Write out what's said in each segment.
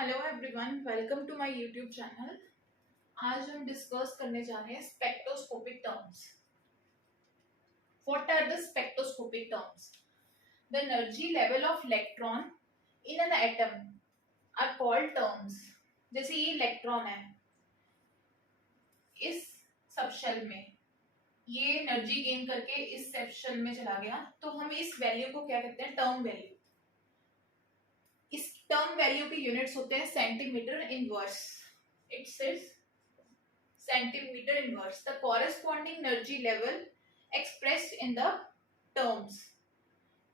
Hello everyone, welcome to my YouTube channel. आज हम discuss करने जा रहे हैं spectroscopic terms. What are the spectroscopic terms? The energy level of electron in an atom are called terms. जैसे ये electron है, इस सबशेल में ये एनर्जी गेन करके इस सबशेल में चला गया, तो हम इस वैल्यू को क्या कहते हैं? Term value. इस टर्म वैल्यू के यूनिट्स होते हैं centimetre inverse. It says centimetre inverse. The corresponding energy level expressed in the terms.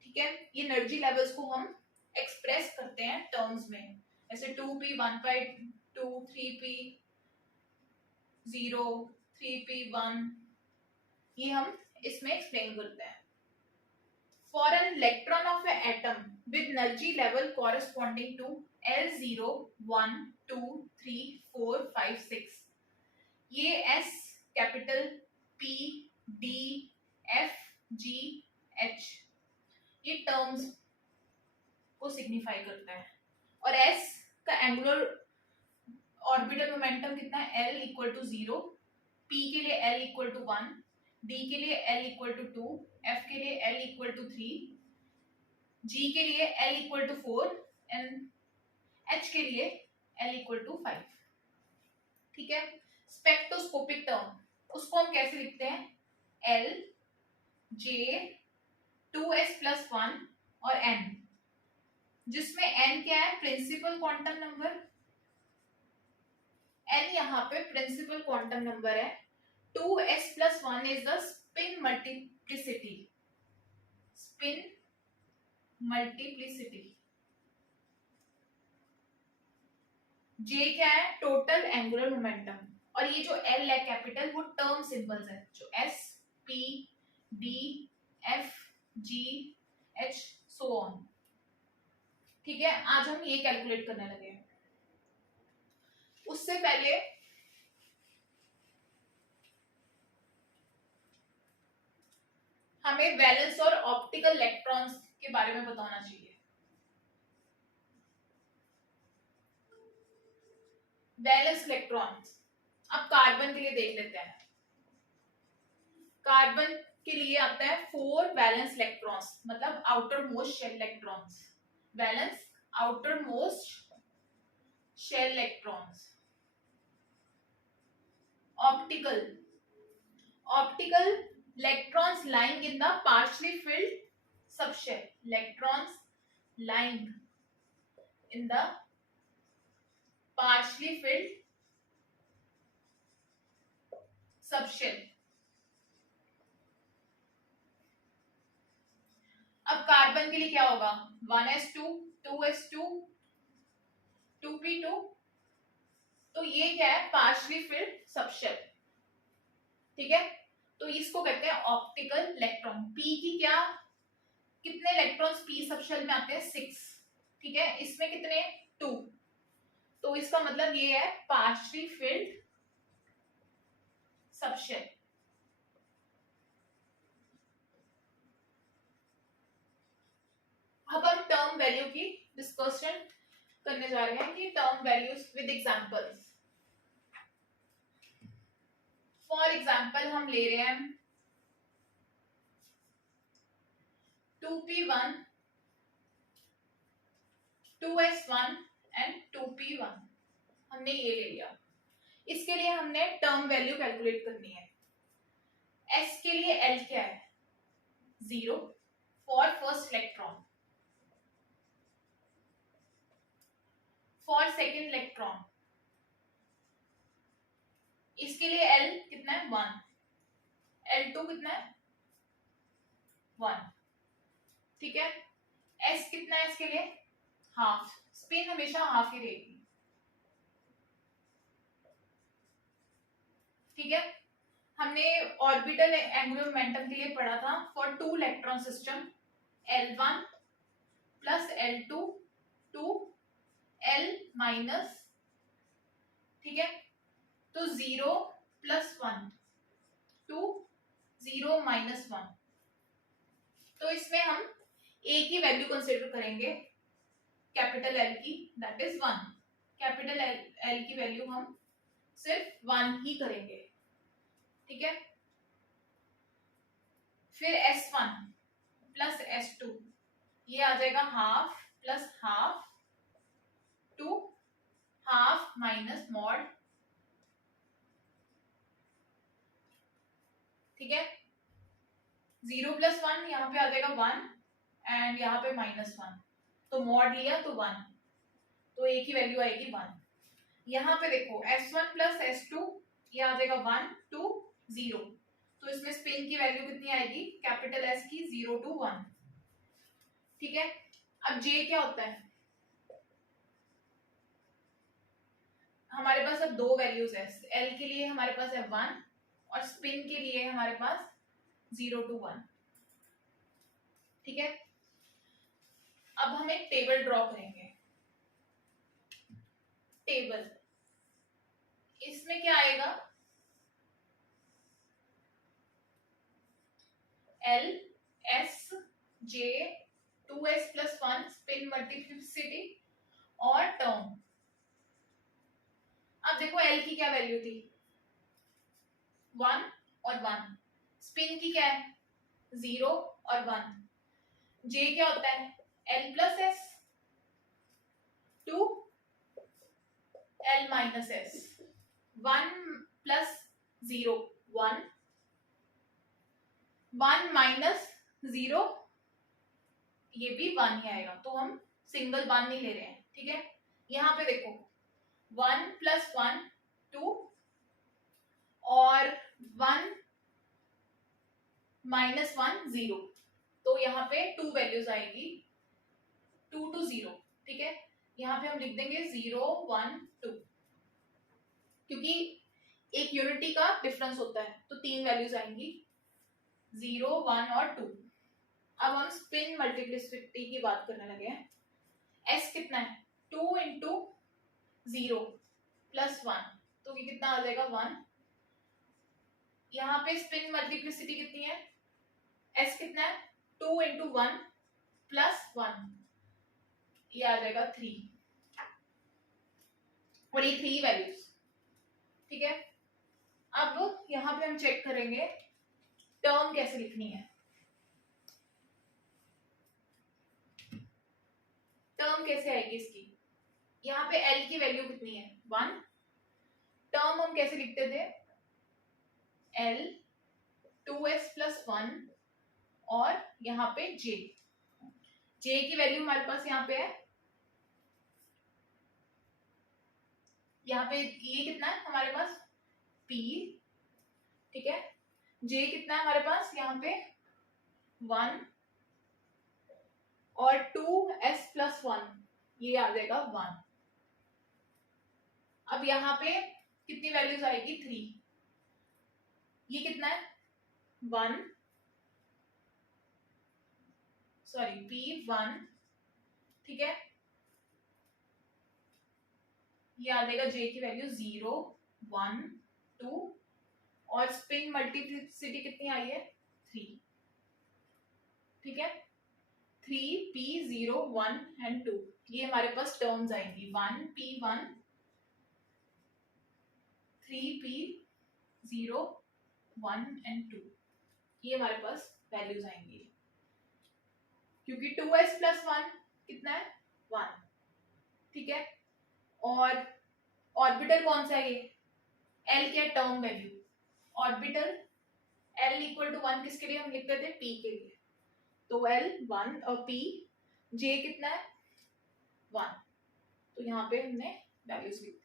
ठीक है, ये एनर्जी लेवल्स को हम एक्सप्रेस करते हैं टर्म्स में, जैसे 2p 1.2, 3p 0, 3p 1, ये हम इसमें एक्सप्लेन करते हैं। For an electron of an atom with energy level corresponding to L0, 1, 2, 3, 4, 5, 6, ये S, capital P, D, F, G, H, ये टर्म्स को सिग्निफाई करता है। और S का एंगुलर ऑर्बिटल मोमेंटम कितना है? L इक्वल टू 0, P के लिए L इक्वल टू 1, D के लिए L इक्वल टू 2, F के लिए L इक्वल टू 3, G के लिए L equal to 4 and H के लिए L इक्वल टू 5। ठीक है, स्पेक्ट्रोस्कोपिक टर्म उसको हम कैसे लिखते हैं? L, J, 2s प्लस 1 और N, जिसमें N क्या है? Principal quantum number. N यहाँ पे प्रिंसिपल क्वांटम नंबर है। 2s plus 1 is the spin multiplicity. Spin multiplicity. J क्या है? Total angular momentum. और ये जो L है कैपिटल, वो टर्म सिंबल्स है, जो S, P, D, F, G, H, so on। ठीक है, आज हम ये कैलकुलेट करने लगे। उससे पहले हमें वैलेंस और ऑप्टिकल इलेक्ट्रॉन्स के बारे में बताना चाहिए। वैलेंस इलेक्ट्रॉन्स, अब कार्बन के लिए देख लेते हैं। कार्बन के लिए आता है 4 वैलेंस इलेक्ट्रॉन्स, मतलब outer most shell electrons. Valence outer most shell electrons. Optical electrons lying in the partially filled subshell. Electrons lying in the partially filled subshell. अब कार्बन के लिए क्या होगा? 1s2, 2s2, 2p2, तो ये क्या है? Partially field subshell. ठीक है, तो इसको कहते हैं ऑप्टिकल इलेक्ट्रॉन। पी की क्या, कितने इलेक्ट्रॉन्स पी सबशेल में आते हैं? 6। ठीक है, इसमें कितने? 2, तो इसका मतलब ये है पार्शली फिल्ड सबशेल। अब हम टर्म वैल्यू की डिस्कशन करने जा रहे हैं कि term values with examples. For example हम ले रहे हैं 2p1, 2s1 एंड 2p1, हमने ये ले लिया। इसके लिए हमने टर्म वैल्यू कैलकुलेट करनी है। s के लिए L क्या है? 0 for first electron. For second electron इसके लिए L कितना है? 1। L2 कितना है? 1। ठीक है, S कितना है इसके लिए? हाफ। स्पिन हमेशा हाफ ही रहेगी। ठीक है, हमने ऑर्बिटल एंगुलर मोमेंटम के लिए पढ़ा था for 2 electron system, L1 plus L2 to L minus. ठीक है, तो 0 प्लस 1 टू 0 माइनस 1। तो इसमें हम A की वैल्यू कंसिडर करेंगे, कैपिटल L की, दैट इज 1। कैपिटल एल की वैल्यू हम सिर्फ 1 ही करेंगे, ठीक है। फिर S1 प्लस S2, ये आ जाएगा half plus half to half minus mod, ठीक है। 0 प्लस 1 यहाँ पे आ जाएगा 1 एंड यहाँ पे -1, तो मॉड लिया तो 1, तो एक ही वैल्यू आएगी 1। यहाँ पे देखो S1 प्लस S2, ये आ जाएगा 1 2 0, तो इसमें स्पिन की वैल्यू कितनी आएगी, कैपिटल S की 0 to 1, ठीक है। अब J क्या होता है, हमारे पास अब दो वैल्यूज है, L के लिए हमारे पास है 1 और स्पिन के लिए हमारे पास 0 to 1, ठीक है। अब हम एक टेबल ड्रॉ करेंगे। टेबल, इसमें क्या आएगा, L S J 2S plus 1 spin multiplicity और टर्म। अब देखो L की क्या वैल्यू थी, 1 और 1, स्पिन की क्या है 0 और 1, J क्या होता है L plus S 2 L minus S, 1 plus 0 1, 1 minus 0, ये भी 1 ही आएगा, तो हम सिंगल 1 नहीं ले रहे हैं, ठीक है। यहाँ पे देखो 1 प्लस 1 2 और 1 माइनस 1 0, तो यहाँ पे 2 वैल्यूज आएगी 2 to 0, ठीक है। यहाँ पे हम लिख देंगे 0 1 2, क्योंकि एक यूनिटी का डिफरेंस होता है तो 3 वैल्यूज आएंगी 0 1 और 2। अब हम स्पिन मल्टीप्लिसिटी की बात करने लगे हैं। S कितना है 2 इंटू 0 प्लस 1, तो ये कितना आ जाएगा 1। यहाँ पे स्पिन मल्टीप्लिसिटी कितनी है, S कितना है 2 इंटू 1 प्लस 1, ये आ जाएगा 3, और ये 3 वैल्यूज, ठीक है। अब यहाँ पे हम चेक करेंगे टर्म कैसे लिखनी है। टर्म कैसे आएगी इसकी, यहाँ पे L की वैल्यू कितनी है 1, टर्म हम कैसे लिखते थे L 2S प्लस 1 और यहाँ पे J की वैल्यू हमारे पास यहाँ पे है, यहाँ पे ये कितना है हमारे पास P, ठीक है। J कितना है हमारे पास यहाँ पे 1 और 2S प्लस 1, ये आ जाएगा 1। अब यहाँ पे कितनी वैल्यूज आएगी 3, ये कितना है 1, सॉरी P1, ठीक है। ये आ जाएगा J की वैल्यू 0 1 2 और स्पिन मल्टीप्लिसिटी कितनी आई है 3, ठीक है। 3 P 0 1 एंड 2, ये हमारे पास टर्म्स आएंगी 1 P1 3 P 0 1 एंड 2, ये हमारे पास वैल्यूज आएंगी, क्योंकि 2S प्लस 1 कितना है 1, ठीक है। और ऑर्बिटल कौन सा है ये L क्या term value, orbital L equal to 1 किसके लिए हम लिखते थे P के लिए, तो L 1 और P, J कितना है 1, तो यहाँ पे हमने वैल्यूज लिख दी।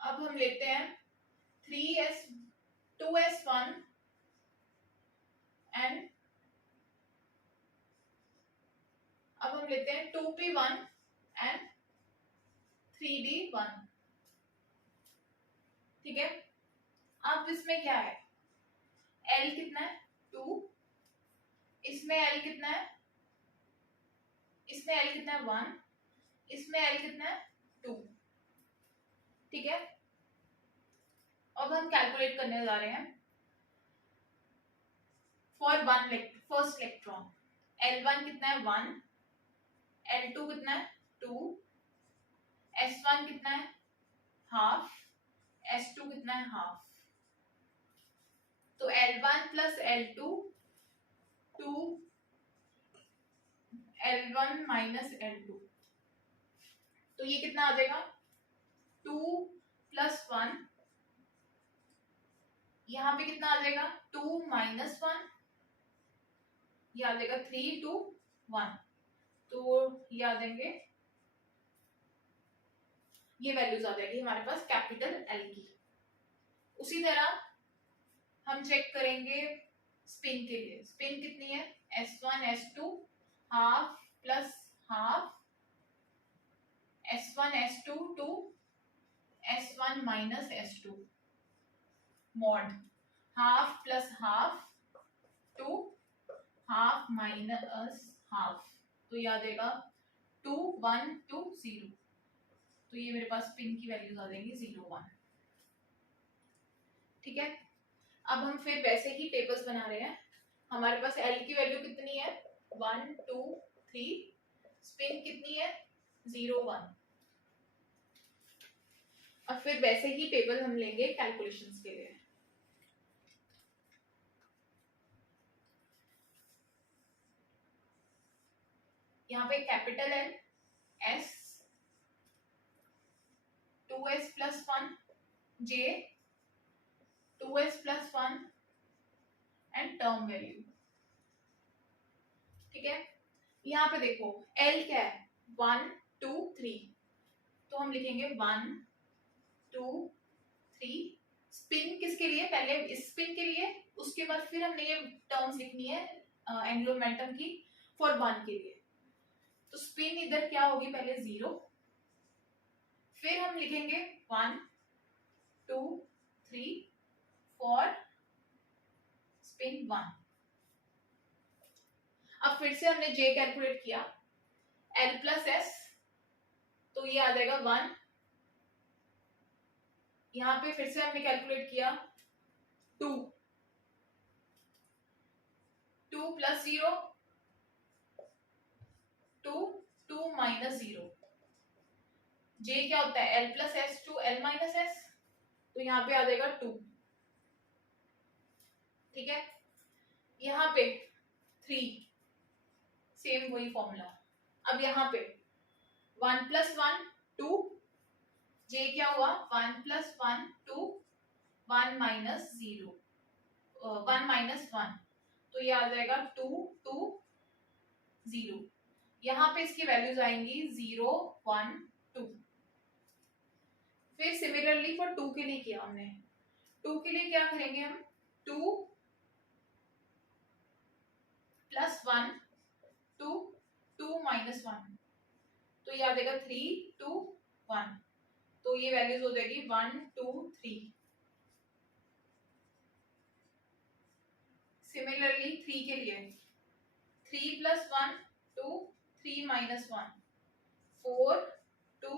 अब हम लेते हैं 3S 2S1 एंड अब हम लेते हैं 2P1 एंड 3D1, ठीक है। अब इसमें क्या है L कितना है 2, इसमें L कितना है, इसमें L कितना है 1, इसमें L कितना है 2, ठीक है। अब हम कैलकुलेट करने जा रहे हैं for one first electron. L1 कितना है 1, L2 कितना है 2, S1 कितना है हाफ, S2 कितना है हाफ। तो L1 plus L2 2, L1 minus L2, तो ये कितना आ जाएगा 2 प्लस 1, यहाँ पे कितना आ जाएगा 2 माइनस 1, ये आ जाएगा 3 2 1, तो ये आ जाएंगे, ये वैल्यूज आ जाएगी हमारे पास कैपिटल एल की। उसी तरह हम चेक करेंगे स्पिन के लिए। स्पिन कितनी है S1 S2 half plus half, S1 S2 2, S1 minus S2, mod half plus half 2, half minus half, तो ये आ जाएगा 2 1 2 0, तो ये मेरे पास स्पिन की वैल्यूज आ जाएंगी 0 1। ठीक है, अब हम फिर वैसे ही टेबल्स बना रहे हैं। हमारे पास L की वैल्यू कितनी है 1 2 3, स्पिन कितनी है 0 1। अब फिर वैसे ही टेबल हम लेंगे कैलकुलेशंस के लिए। यहाँ पे capital L S 2s plus 1 J 2s plus 1 and term value. ठीक है, यहाँ पे देखो L क्या है 1 2 3, तो हम लिखेंगे 1 2 3। स्पिन किसके लिए, पहले इस स्पिन के लिए, उसके बाद फिर हमने ये टर्म्स लिखनी है एंगुलर मोमेंटम की फॉर 1 के लिए। तो स्पिन इधर क्या होगी पहले 0, फिर हम लिखेंगे 1 2 3 फॉर स्पिन 1। अब फिर से हमने J कैलकुलेट किया L प्लस S, तो ये आ जाएगा 1। यहाँ पे फिर से हमने कैलकुलेट किया 2 2 प्लस 0 2 2 माइनस 0। J क्या होता है L plus S to L minus S, तो यहाँ पे आ जाएगा 2। ठीक है, यहाँ पे 3, सेम वही फॉर्मूला। अब यहाँ पे 1 प्लस 1 2, J क्या हुआ 1 प्लस 1 2, 1 माइनस 0 1 माइनस 1, तो ये आ जाएगा 2 2 0। यहाँ पे इसकी वैल्यूज आएंगी 0 1 2। फिर सिमिलरली फॉर 2 के लिए किया हमने। 2 के लिए क्या करेंगे हम 2 प्लस 1 2 2 माइनस 1, तो ये आ जाएगा 3 2 1, तो ये वैल्यूज हो जाएगी 1 2 3। सिमिलरली 3 के लिए 3 प्लस 1 2 3 माइनस 1 4 2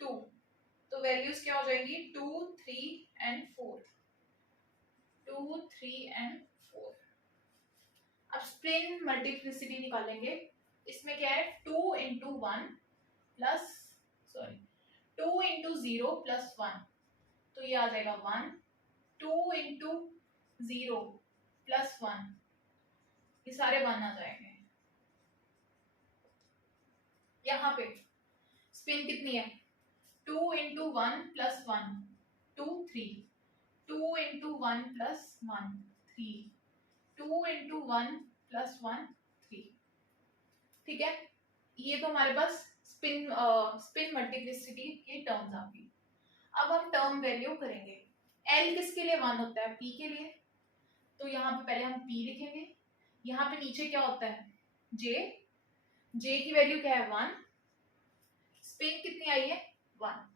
2, तो वैल्यूज क्या हो जाएंगी 2 3 एंड 4 2 3 एंड 4। अब स्पिन मल्टीप्लिसिटी निकालेंगे। इसमें क्या है 2 इंटू 1 प्लस 2 इंटू 0 प्लस 1, तो ये आ जाएगा 1। 2 इंटू 0 प्लस 1, ये सारे 1 आ जाएंगे। यहाँ पे स्पिन कितनी है 2 into 1 plus 1 2 3, 2 into 1 plus 1 3, 2 into 1 plus 1 3। ठीक है, ये तो हमारे पास स्पिन मल्टीप्लिसिटी की टर्म्स आ गई। अब हम टर्म वैल्यू करेंगे। L किसके लिए 1 होता है P के लिए, तो यहाँ पे पहले हम P लिखेंगे। यहाँ पे नीचे क्या होता है J, J की वैल्यू क्या है 1, स्पिन कितनी आई है 1।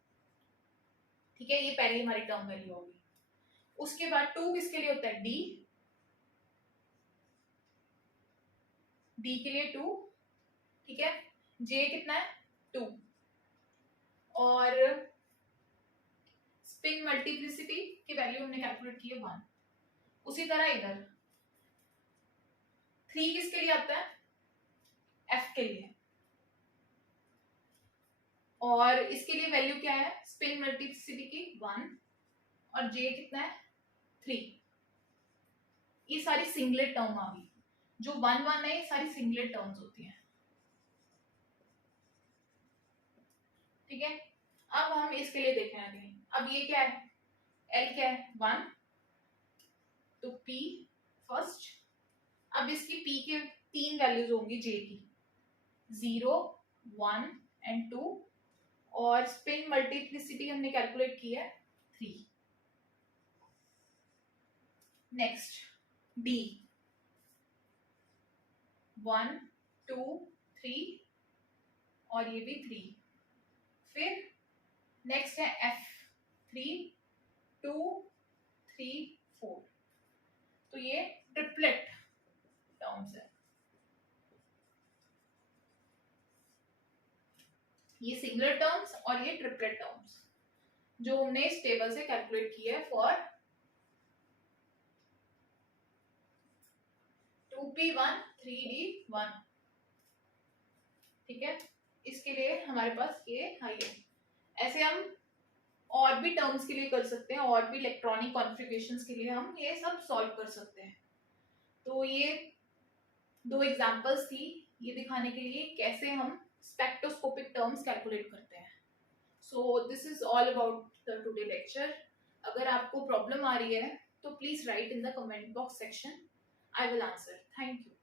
ठीक है, ये पहली हमारी टर्म वैल्यू होगी। उसके बाद 2 किसके लिए होता है D, D के लिए 2। ठीक है, J कितना है 2, और स्पिन मल्टीप्लिसिटी की वैल्यू हमने कैलकुलेट की है 1। उसी तरह इधर 3 किसके लिए आता है? F के लिए। और इसके लिए वैल्यू क्या है? स्पिन मल्टीप्लिसिटी की 1 और J कितना है? 3। ये सारी सिंगलेट टर्म आ गई। जो 1 1 है ये सारी सिंगलेट टर्म्स होती हैं। ठीक है, अब हम इसके लिए देखें अगेन। अब ये क्या है? L क्या है? 1, तो P फर्स्ट। अब इसकी P के 3 वैल्यूज होंगी J की, 0, 1 एंड 2। और स्पिन मल्टीप्लिसिटी हमने कैलकुलेट की है 3। नेक्स्ट D 1 2 3 और ये भी 3। फिर नेक्स्ट है F 3 2 3 4। तो ये ट्रिपलेट टर्म्स है। ये सिंगुलर टर्म्स और ये ट्रिपलेट टर्म्स जो हमने इस टेबल से कैलकुलेट की है फॉर 2p1 3d1। ठीक है, इसके लिए हमारे पास ये हाई है। ऐसे हम और भी टर्म्स के लिए कर सकते हैं, और भी इलेक्ट्रॉनिक कॉन्फ़िगरेशंस के लिए हम ये सब सॉल्व कर सकते हैं। तो ये 2 एग्जांपल्स थी ये दिखाने के लिए कैसे हम स्पेक्ट्रोस्कोपिक टर्म्स कैलकुलेट करते हैं। So this is all about the today lecture. अगर आपको प्रॉब्लम आ रही है तो please right in the comment box section, I will answer. Thank you.